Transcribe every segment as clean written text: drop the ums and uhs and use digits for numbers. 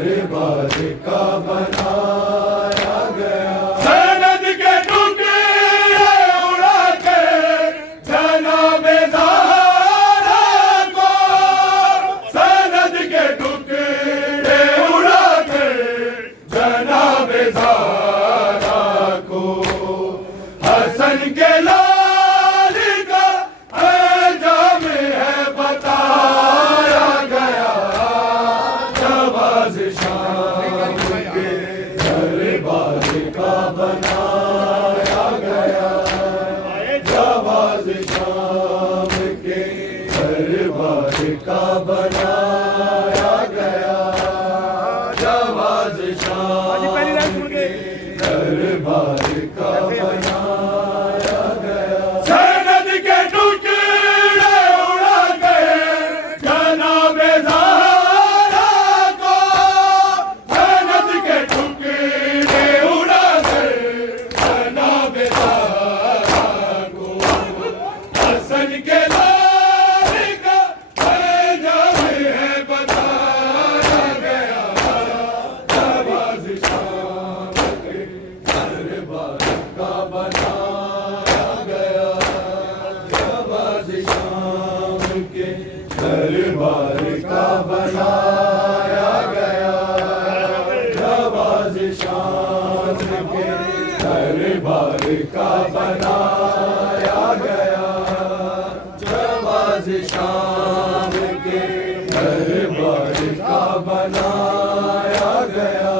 दरबार का बनाया गया। सनद के टुकड़े उड़ा के जनाबे ज़हरा को, सनद के टुकड़े उड़ा के जनाबे ज़हरा को, हसन के लाल का अंजाम है बताया गया। जवाज़ शाम के दरबार का बनाया गया। जवाज़ शाम के दरबार का बनाया गया। जवाज़ शाम के दरबार का बनाया गया। सनद के टुकड़े उड़ा गए जनाबे ज़हरा को, सनद के टुकड़े उड़ा गए जनाबे ज़हरा को, हसन के लाल का अंजाम है बताया गया। जवाज़ शाम के दरबार का बनाया गया। जवाज़ शाम के दरबार का बनाया गया। जवाज़ शाम के दरबार का बनाया गया। जवाज़ शाम के दरबार का बनाया गया।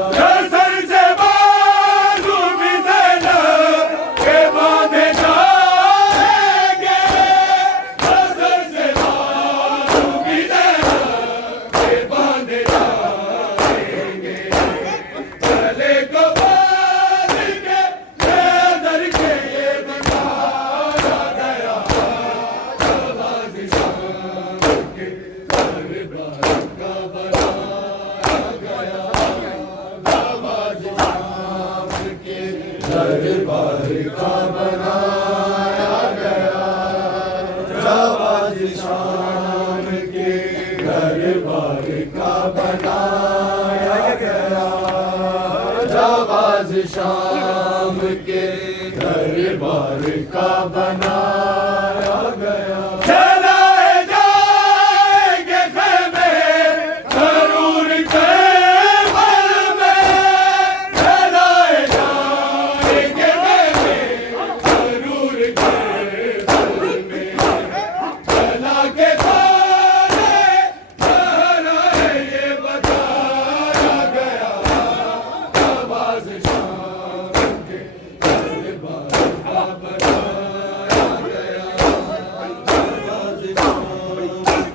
सर से बाजू भी ज़ैनब के बांधे जाएंगे। सर से बाजू भी ज़ैनब के बांधे जाएंगे। गले को बांध के पैदल के ये बताया गया। जवाज़ शाम के दरबार का बनाया गया। जवाज़ शाम के दरबार का बनाया गया। जवाज़ शाम के दरबार का बनाया गया। जवाज़ शाम के दरबार का बनाया गया। जलाए जाएंगे खैमे ज़रूर ख़ैबर में। जलाए जाएंगे खैमे ज़रूर ख़ैबर में। जला के खाने ज़हरा है ये बताया गया। जवाज़ शाम के दरबार का बनाया गया। जवाज़ शाम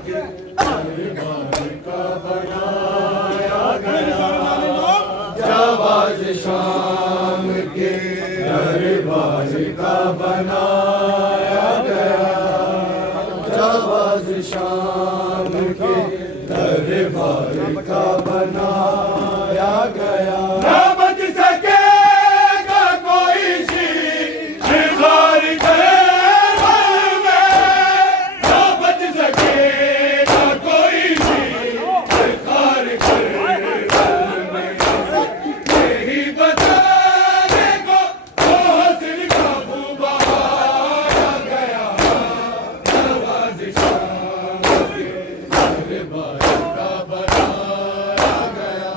के दरबार का बनाया गया। जवाज़ शाम के दरबार का बनाया गया। जवाज़ शाम के दरबार का बनाया गया। ना बच सकेगा कोई शिकार खैबर में। ना बच सकेगा कोई शिकार खैबर में। यही बताने को हौसले का बुबाया गया। जवाज़ शाम के दरबार का बनाया गया।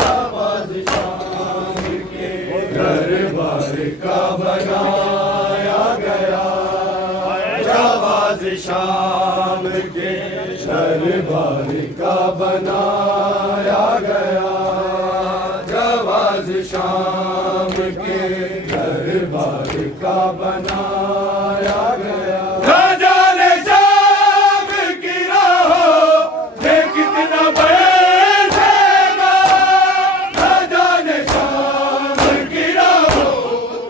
जवाज़ शाम के दरबार का बनाया गया। जवाज़ शाम के दरबार का बनाया गया। जवाज़ शाम के दरबार का बनाया गया। न जाने शाम की राहों में कितना बरसेगा। न जाने शाम की राहों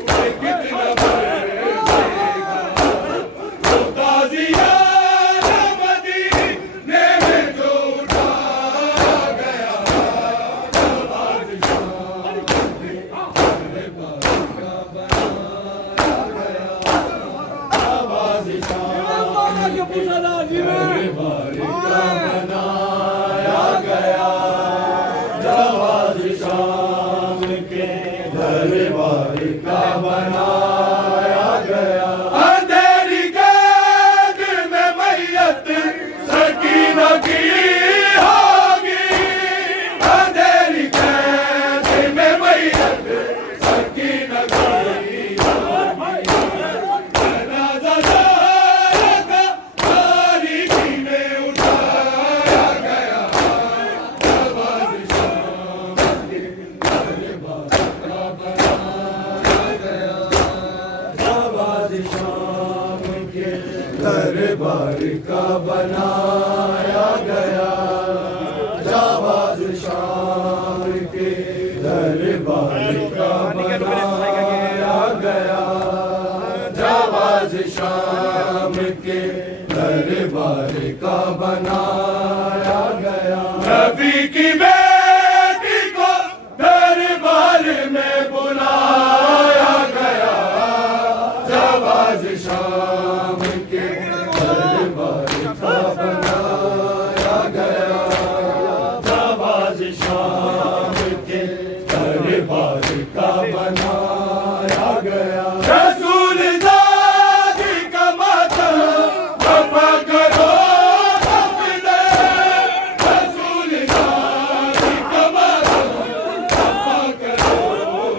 में कितना बरसेगा। तो ताज़ियात मदीने में जो उठाया गया। जवाज़ शाम के दरबार का बनाया गया। दरबार का बनाया गया, जाबाज शाम के दरबार का बनाया गया, जाबाज शाम के दरबार का बनाया गया। नबी की बेटी को दरबार में बुलाया गया, जाबाज शाम के दरबार का बनाया गया, जाबाज शाम के दरबार का बनाया गया। रसूल जादी का मातम खफा करो खफदे, रसूल जादी का मातम खफा करो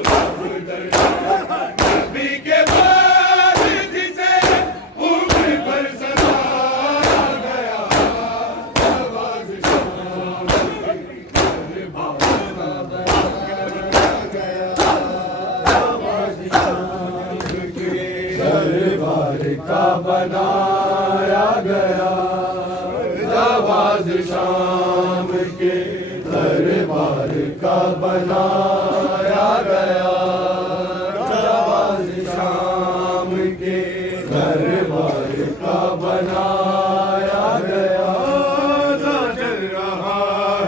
खफदे। नबी के बाद जिसे उम्र भर सताया गया, जाबाज शाम के दरबार का बनाया गया, जाबाज शाम के दरबार का बनाया गया, जाबाज शाम के दरबार का बनाया गया, जाबाज शाम के दरबार का बनाया गया। चल रहा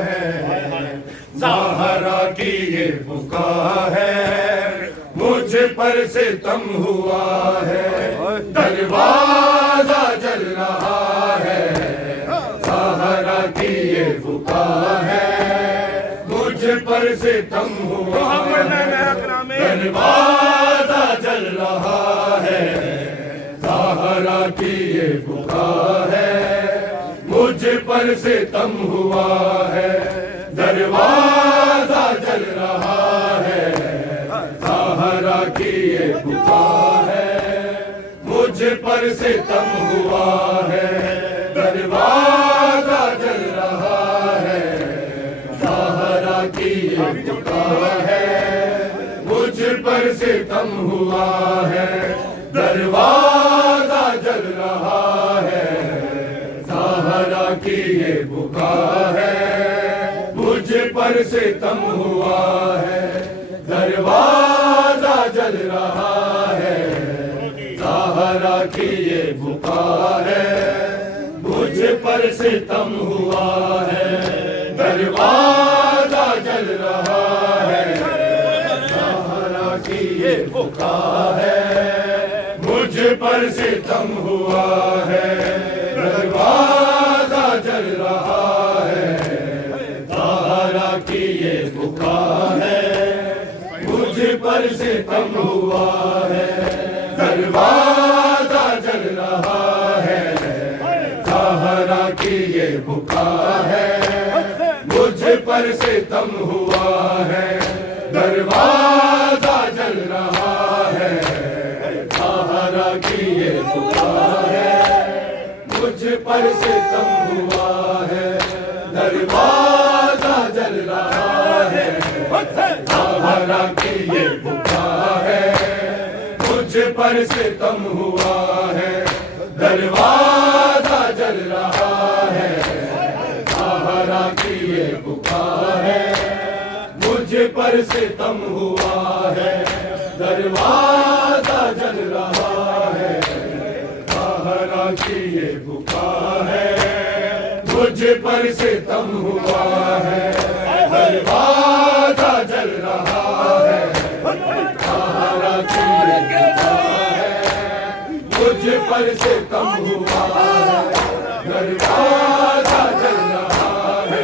है ज़हरा की ये पुकार है, मुझ पर सितम हुआ है, दरवाजा जल रहा है, ज़हरा की ये पुकार है, मुझ पर सितम हुआ है, दरवाजा जल रहा है, ज़हरा की ये पुकार है, मुझ पर सितम हुआ है, दरवाजा जल रहा है, ज़हरा की ये पुकार है, मुझ पर सितम हुआ है, दरवाजा जल रहा है, ज़हरा की ये पुकार है, मुझ पर सितम हुआ है, दरवाजा जल रहा है, ज़हरा की ये पुकार है, मुझ पर सितम हुआ है, दरवाजा जल रहा है, ज़हरा की ये पुकार है, मुझ पर सितम हुआ है, दरवाजा जल रहा है, ज़हरा की ये पुकार है, मुझ पर सितम हुआ है, दरवाजा जल रहा है, ज़हरा की ये पुकार है, मुझ पर सितम हुआ है, दरवाजा जल रहा है, ज़हरा की ये पुकार है, मुझ पर सितम हुआ है, दरवाजा जल रहा है, ज़हरा की ये पुकार है, मुझ पर सितम हुआ है, दरवाजा जल रहा है, ज़हरा की ये पुकार है, मुझ पर सितम हुआ है, दरवाजा जल रहा है, ज़हरा की ये पुकार है, मुझ पर सितम हुआ है, दरवाजा जल रहा है, ज़हरा की ये पुकार है, मुझ पर सितम हुआ है, दरवाजा जल रहा है, ज़हरा की ये पुकार है, मुझ पर सितम हुआ है, दरवाजा जल रहा है,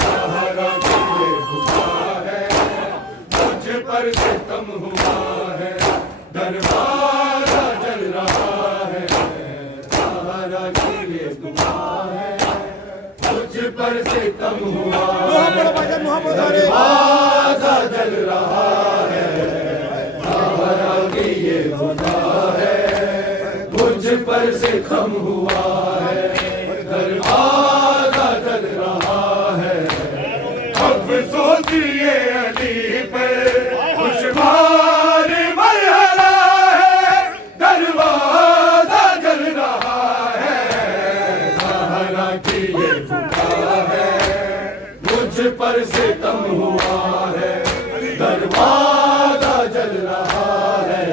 ज़हरा की ये पुकार है, मुझ पर सितम हुआ है, दरवाजा जल रहा है, ज़हरा की ये पुकार है, मुझ पर सितम हुआ है, दरवाजा जल रहा है, ज़हरा की ये पुकार है, मुझ पर सितम हुआ है, दरवाजा जल रहा है, अफ़सोस ये अली पर दुश्मन मरहला है, दरवाजा जल रहा है, पर सितम हुआ है, दरवाजा जल रहा है,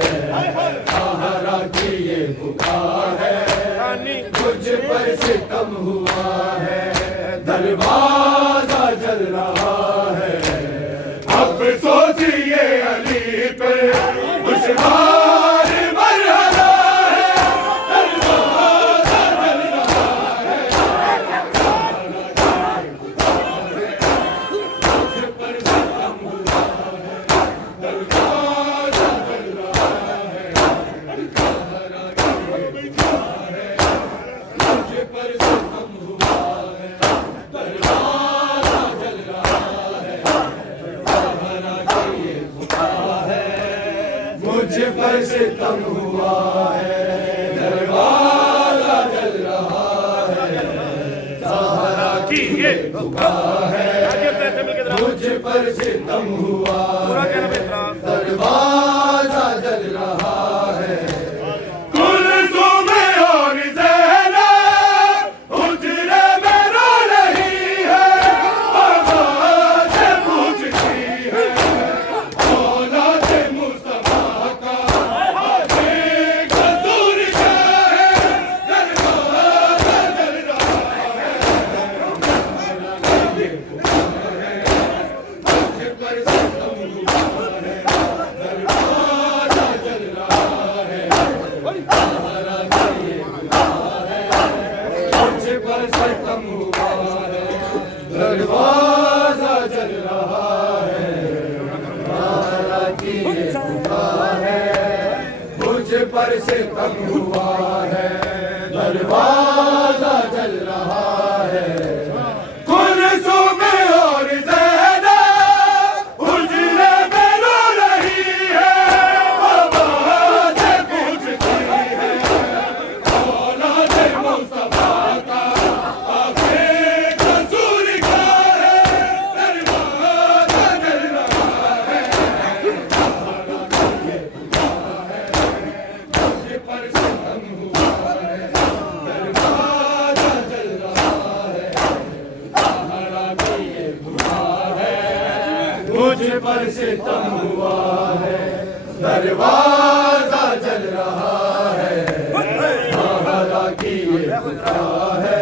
सहारा की ये पुकार है, मुझ पर सितम हुआ है, दरवाजा जल रहा है। अफसोस ये अली पे दुश्वार मरहला है, दरवाजा जल रहा है, मुझ पर सितम हुआ है, दरवाजा जल रहा है, सहारा की ये पुकार है, मुझ पर सितम हुआ है, दरवाजा जल रहा है, सहारा की ये पुकार है, मुझ पर सितम हुआ है, दरवाजा जल रहा है, सहारा की ये पुकार है, मुझ पर सितम हुआ है, दरवाजा जल रहा है। कुलसुम और ज़ैनब हुजरे में रो रही है, आवाज़ पूछती है, औलाद मुस्तफा का आगे कसूर क्या है, दरवाजा जल रहा है, ये पुकार है, मुझ पर सितम हुआ है, दरवाजा जल रहा है, सहारा की ये पुकार है, मुझ पर सितम हुआ है, दरवाजा जल रहा है, सहारा की ये पुकार है, मुझ पर सितम हुआ है, दरवाजा जल रहा है। कुलसुम और ज़ैनब हुजरे में रो रही है, आवाज़ पूछती है, औलाद मुस्तफा का आगे कसूर क्या है, दरवाजा जल रहा है, सहारा की ये पुकार है, मुझ पर सितम हुआ है, दरवाजा जल रहा है, सहारा की ये पुकार है, मुझ पर सितम हुआ है, दरवाजा जल रहा है, सहारा की ये पुकार है,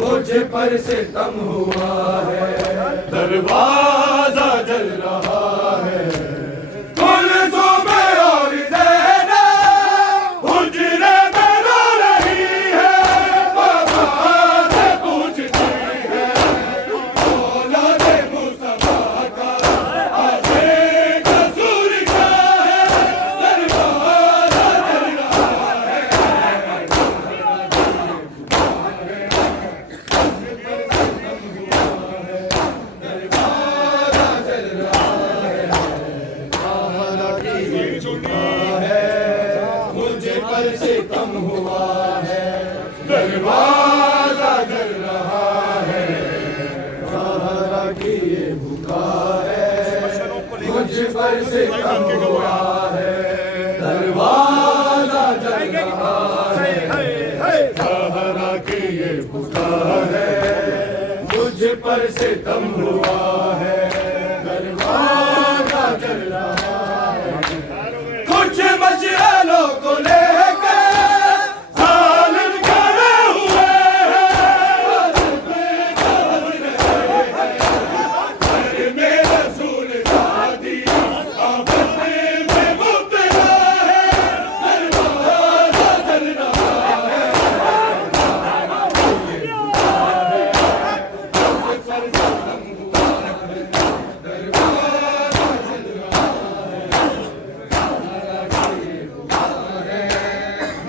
मुझ पर सितम हुआ है, दरवाजा जल रहा है। कुलसुम और ज़ैनब हुजरे में रो रही है, आवाज़ पूछती है, औलाद मुस्तफा का आगे कसूर क्या है, दरवाजा जल रहा है, दरवाजा जल रहा है, सहारा की ये पुकार है, मुझ पर सितम हुआ है, दरवाजा जल रहा है, सहारा की ये पुकार है, मुझ पर सितम हुआ है, दरवाजा जल रहा है, सहारा की ये पुकार है, मुझ पर सितम हुआ है, दरवाजा जल रहा है। कुछ मशअलों को लेकर जालिम खड़े हुए हैं, घर में रसूल शादी आफत में मुब्तला है, दरवाजा जल रहा है,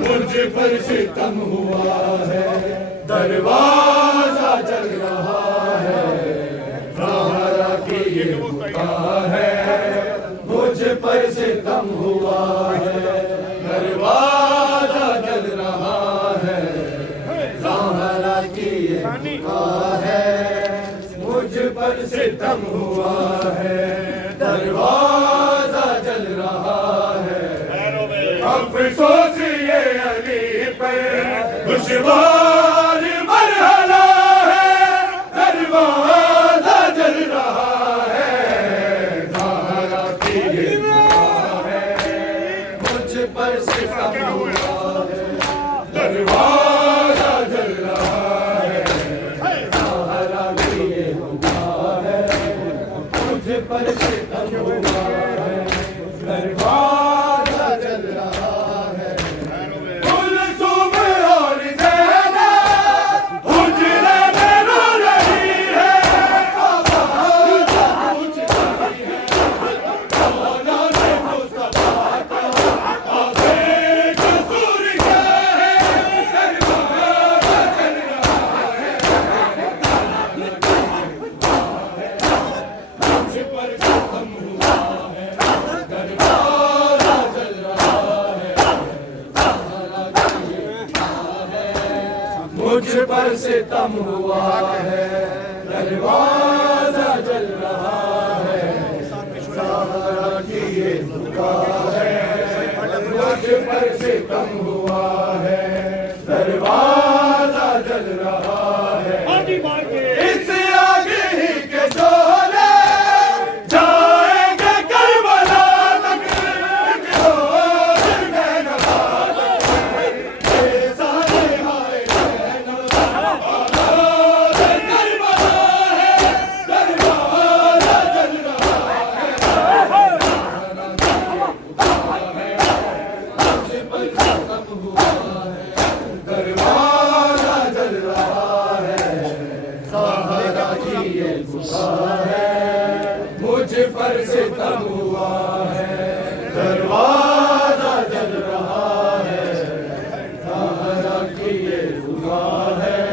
मुझ पर सितम हुआ है, दरवाजा जल रहा है, सहारा की ये पुकार है, मुझ पर सितम हुआ है, दरवाजा जल रहा है, सहारा की ये पुकार है, मुझ पर सितम हुआ है, दरवाजा जल रहा है। अफसोस ये अली पे दुश्वार मरहला है, दरवाजा जल पर सितम हुआ है, दरवाजा जल रहा है। कुलसुम और ज़ैनब हुजरे में रो रही है, आवाज़ पूछ रही है, औलाद मुस्तफा का आखिर कसूर क्या है, दरवाजा जल रहा है। मुझ पर सितम हुआ है, दरवाजा जल रहा है। मुझ पर सितम हुआ है, दरवाजा जल रहा है। ज़हरा की ये पुकार है, मुझ पर सितम हुआ है, दरवाजा जल रहा है। इस आगे ही के शोले जाएंगे करबला तक, एक रोज़ नैनवा तक। ये सारे हाय नैना, औलाद करबला है, दरवाजा जल रहा है। मुझ पर सितम हुआ है, दरवाजा जल रहा है। ज़हरा की ये पुकार है, मुझ पर सितम हुआ है, दरवाजा जल रहा है। ज़हरा की ये पुकार है,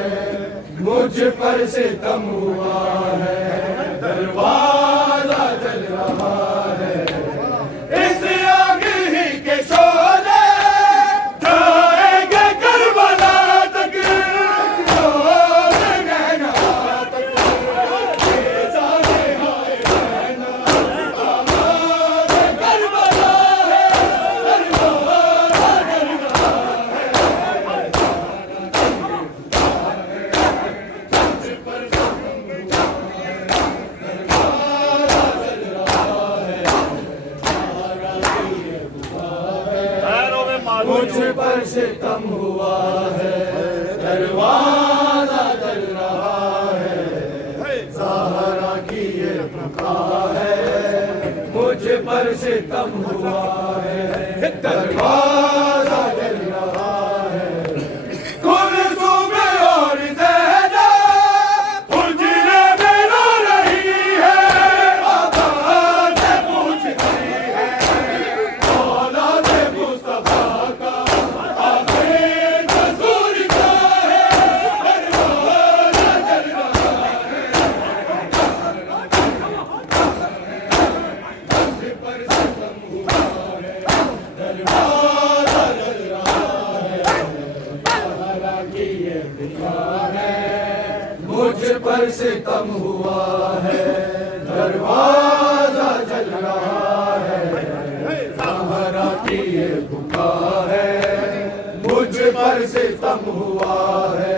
मुझ पर सितम हुआ है, दरवाजा जल रहा है। इस आगे ही के शोले जाएंगे करबला तक, रोज़ नैनवा तक। ये सारे हाय नैना, आवाज़ करबला है, दरवाजा जल रहा है। मुझ पर सितम हुआ है, दरवाजा जल रहा है। ज़हरा की ये पुकार है, मुझ पर सितम हुआ है, दरवाजा जल रहा है। ज़हरा की ये पुकार है, मुझ पर सितम हुआ है, दरवाजा जल रहा है। कुलसुम और ज़ैनब हुजरे में रो रही है, आवाज़ पूछ रही है, औलाद मुस्तफा का आखिर कसूर क्या है, दरवाजा जल रहा है। मुझ पर सितम हुआ है, दरवाजा जल रहा है। ज़हरा की ये पुकार है, मुझ पर सितम हुआ है, दरवाजा जल रहा है। ज़हरा की ये पुकार है, मुझ पर सितम हुआ है,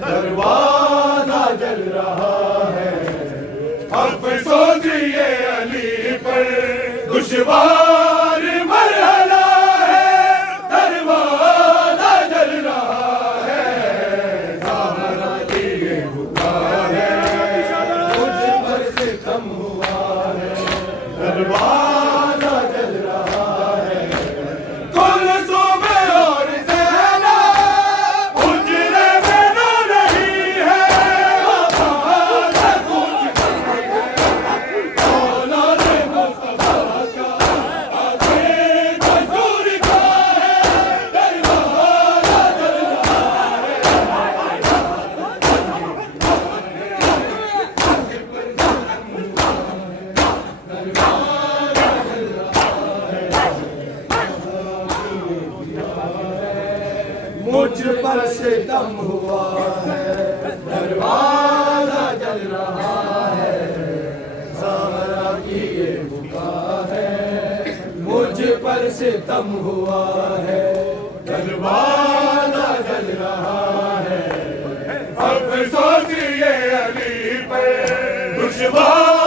दरवाजा जल रहा है। अफ़सोस ये अली पर दुश्वार मरहला है, दरवाजा जल रहा है। ज़हरा की ये पुकार है, मुझ पर सितम हुआ है, दरवाजा जल रहा है। कुलसुम और ज़ैनब हुजरे में रो रही है, आवाज़ पूछ रही है, औलाद मुस्तफा का आखिर कसूर क्या है, दरवाजा जल रहा है। मुझ पर सितम हुआ है, दरवाजा जल रहा है। ज़हरा की ये पुकार है, मुझ पर सितम हुआ है, दरवाजा जल रहा है। अफ़सोस ये अली पर दुश्वार